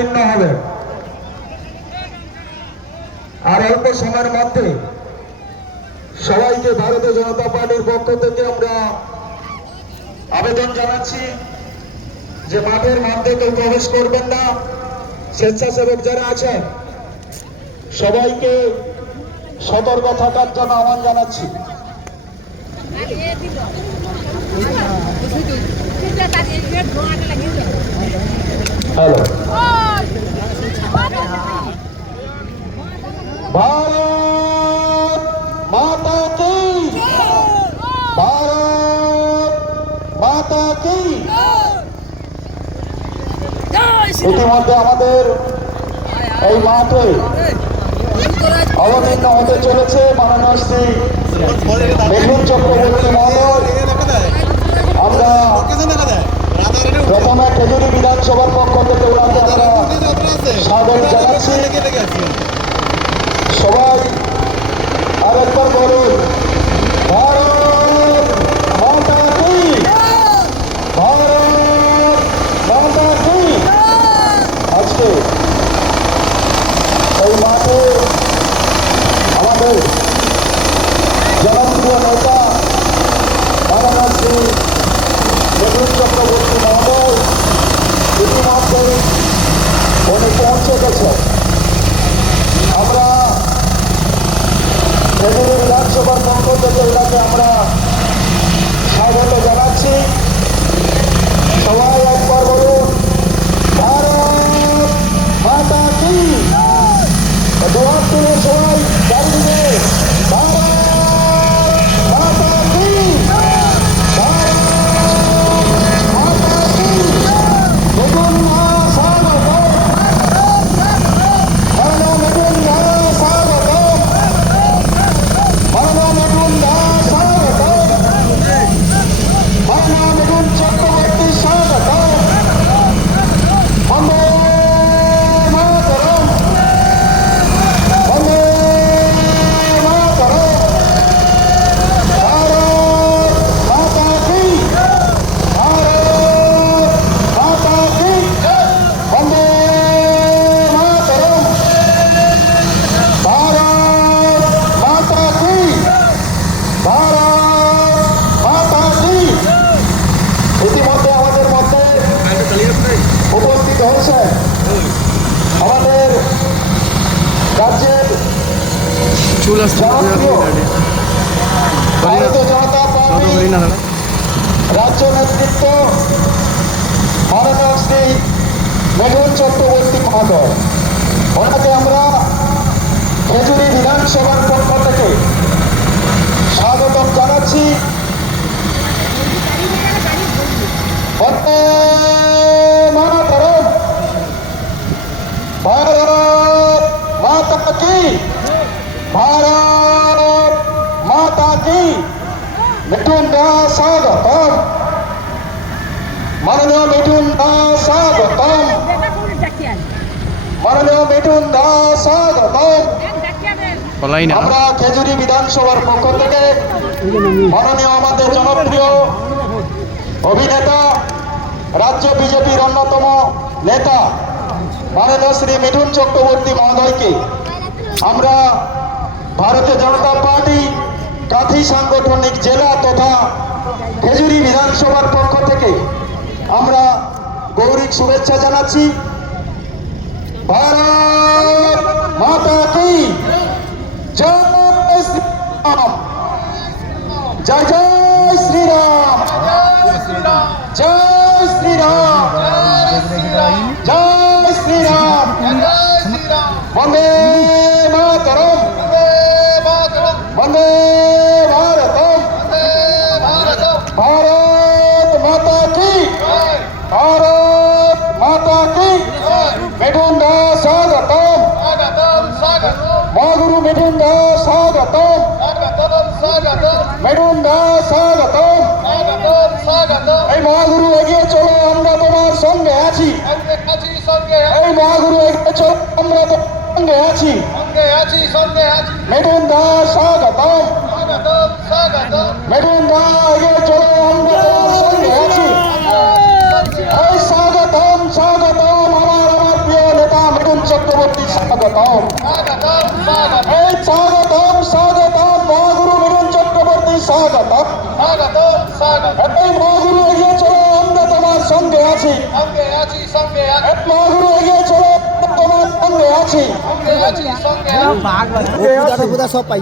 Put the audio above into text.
ভিন্ন হবে। আর অল্প সময়ের মধ্যে সবাইকে ভারতীয় জনতা পার্টির পক্ষ থেকে আমরা আবেদন জানাচ্ছি যে মাঠের মধ্যে কেউ প্রবেশ করবেন না। স্বেচ্ছাসেবক যারা আছেন সবাইকে সতর্ক থাকার জন্য আহ্বান জানাচ্ছি। হ্যালো, ভারত মাতা কি, ভারত মাতা কি। ইতিমধ্যে আমাদের এই মাঠে অবতীর্ণ হতে চলেছে মাননীয় শ্রী মিঠুন চক্রবর্তী মহোদয়। আমরা প্রথমে খেজুরি বিধানসভার পক্ষ থেকে ওনাকে আমরা স্বাগত জানাচ্ছি। সবাই আরেকবার বলুন, ভারত মাতা কি, ভারত মাতা কি। আজকে এই মাঠে আমাদের জনপ্রিয় নেতা মাননীয় শ্রী মিঠুন চক্রবর্তী মহোদয় ইতিমধ্যে উনি পৌঁছে গেছেন। আমরা খেজুরি বিধানসভার পক্ষ থেকে এলাকে আমরা স্বাগত জানাচ্ছি। সবাই একবার বলুন, ভারত মাতা কি। দুহাত তুলে সবাই চারিদিকে ভারত মাতা কি, ভারত মাতা কি। নতুন স্বাগত, মাননীয় মিঠুন স্বাগত, মাননীয় মিঠুন স্বাগত, মাননীয় মিঠুন চক্রবর্তী স্বাগত। বন্দে মাতরম, বন্দে মাতরম। ভারত মাতা কি, ভারত মাতা কি। বন্দে মাতরম, ভারত মাতা কি, ভারত মাতা কি। ইতিমধ্যে আমাদের মধ্যে উপস্থিত হয়েছে আমাদের রাজ্যের জনপ্রিয় ভারতীয় জনতা পার্টি রাজ্য নেতৃত্ব মাননীয় শ্রী মিঠুন চক্রবর্তী মহোদয়। ওনাকে আমরা খেজুরি বিধানসভার পক্ষ থেকে স্বাগতম জানাচ্ছি। বন্দে মাতরম, ভারত মাতা কি, ভারত মাতা কি। মিঠুন স্বাগতম, মাননীয় মিঠুন স্বাগতম, মাননীয় মিঠুন স্বাগতম। আমরা খেজুরি বিধানসভার পক্ষ থেকে মাননীয় আমাদের জনপ্রিয় অভিনেতা রাজ্য বিজেপির অন্যতম নেতা মাননীয় শ্রী মিঠুন চক্রবর্তী মহোদয়কে আমরা ভারতীয় জনতা পার্টি কাঁথি সাংগঠনিক জেলা তথা খেজুরি বিধানসভার পক্ষ থেকে আমরা গৌরীক শুভেচ্ছা জানাচ্ছি। ভারত মাতা কি, জয় শ্রীরাম, জয় জয় শ্রীরাম, জয় শ্রীরাম, জয় শ্রীরাম। বন্দে মাতরম, বন্দে ভারতম, ভারত মাতা কি, ভারত মাতা কি। মিঠুন স্বাগতম, মহাগুরু মিঠুন স্বাগতম, মিঠুন স্বাগতম। এই মহাগুরু এগিয়ে চলো, আমরা তোমার সঙ্গে আছি। এই মহাগুরু এগিয়ে চলো, আমরা তোমার সঙ্গে আছি। মিঠুন স্বাগতম, মিঠুন এগিয়ে চলো, আমরা তোমার সঙ্গে আছি। এই স্বাগতম, স্বাগতম আমার প্রিয় স্বাগতম এই স্বাগতম মহাগুরু মিলন চক্রবর্তী স্বাগতম এই মহাগুরু এগিয়ে চলো, আমরা তোমার সঙ্গে আছি। মহাগুরু এগিয়ে চলো, আমরা তোমার সঙ্গে আছি। সব পাই